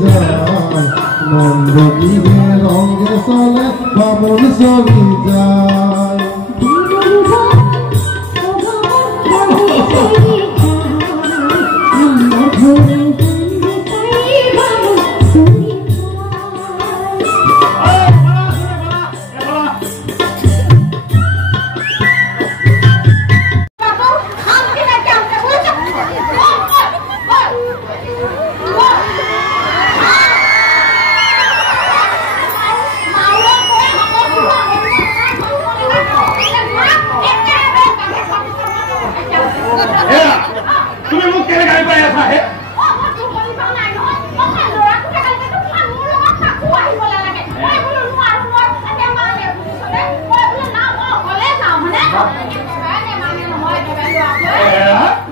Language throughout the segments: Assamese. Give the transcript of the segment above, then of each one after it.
যায় নন্দীহে ৰঙে চলে বামন চলি যায়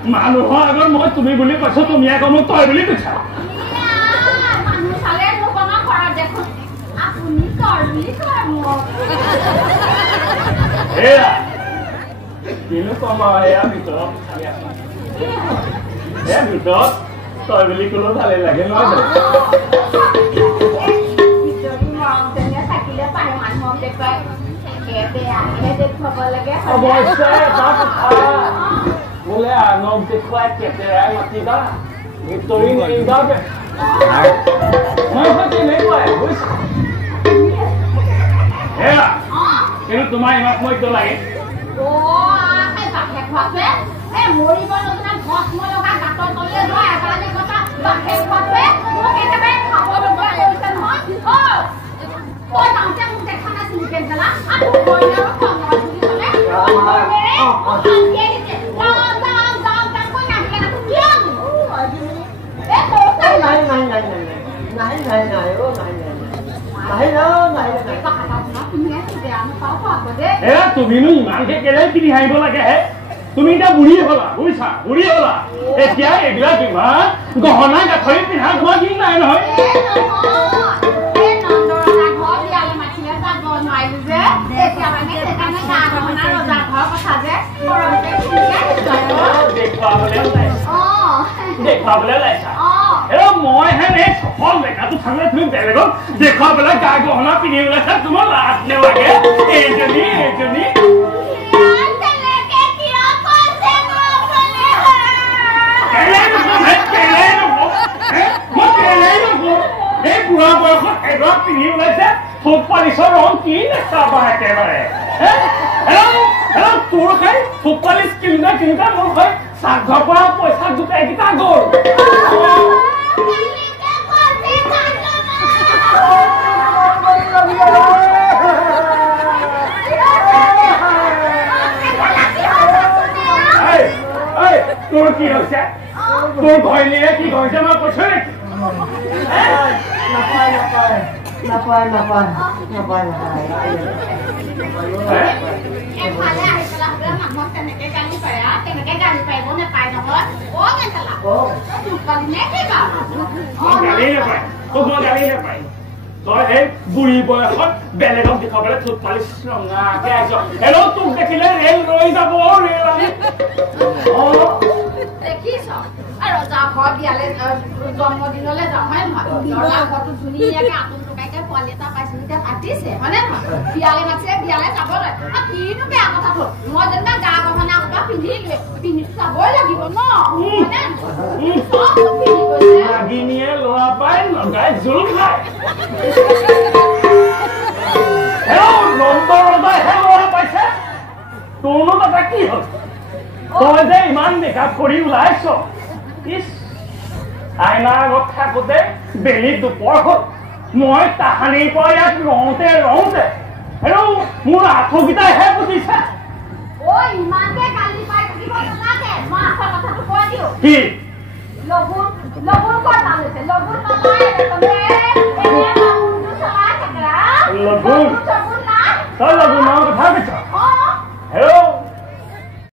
মানুহৰ আগত মই তুমি বুলি কৈছো তুমি আকৌ মোক তই বুলি কৈছা কিনো কম এয়া ভিতৰত ভিতৰত তই বুলি ক'লেও ভালেই লাগে নহয় অৱশ্যে এটা কথা বোলে আনক দেখুৱাই কেতেৰাই মাতিবা ভিতৰি নেৰিবা মই তেনেকুৱাই বুজিছা কিন্তু তোমাৰ ইমান সময় কিয় লাগে তুমিনো ইমানকে কেলে পিন্ধি আহিব লাগে হে তুমি এতিয়া বুঢ়ী হলা বুজিছা বুঢ়ী হলা এতিয়া এইবিলাক ইমান গহনা গাঠৰি পিন্ধা খোৱা কি নাই নহয় দেখুৱাবলৈ ওলাইছা মই হেনে সফল ডেকাটো থাকলে তুমি বেলেগক দেখুৱাবলৈ গা গহনা পিন্ধি ওলাইছা তোমাৰ লাজ নেলাগে এইজনী এই বুঢ়া বয়সত এডৰা পিন্ধি ওলাইছে থোক পালিচৰ ৰং কি নেচাবা একেবাৰে তোৰ খাই থোক পালিচ কিনোতা মোৰ খাই চাঘৰ পৰা পইচা দুটাই কেইটা গ'ল তোৰ কি হৈছে তোৰ ঘৈণীয়ে কি কৰিছে মই কৈছো নেকি তই এই বুঢ়ী বয়সত বেলেগক দেখুৱাবলৈ থোক পালিচ ৰঙাকে আহিছ তোক দেখিলে ৰেল ৰৈ যাব ৰেল দেখিছ আৰু যা ঘৰ বিয়ালে জন্মদিনলৈ যাওঁ হয় নহয় ঘৰটো ধুনীয়াকে আতুল টকাইকে পোৱালি এটা পাইছো এতিয়া পাতিছে হয়নে নহয় বিয়ালে মাতিছে বিয়ালে যাবলৈ কিনো বেয়া কথা হ'ল মই যেনিবা গা গহনা সোপা পিন্ধি চাবই লাগিব ন নাগিনীয়ে ল'ৰা পাই লগাই জোল খায় নম্বৰ ৰজাইহে ল'ৰা পাইছে তোৰনো তাতে কি হ'ল তই যে ইমান মেকআপ কৰি ওলাইছ আইনাৰ আগত থাকোঁতে বেলি দুপৰ হ'ল মই তাহানিৰ পৰা ইয়াত ৰওঁতে মোৰ আঁঠুকেইটাইহে বুজিছে কি লগুণ তই লগুণৰ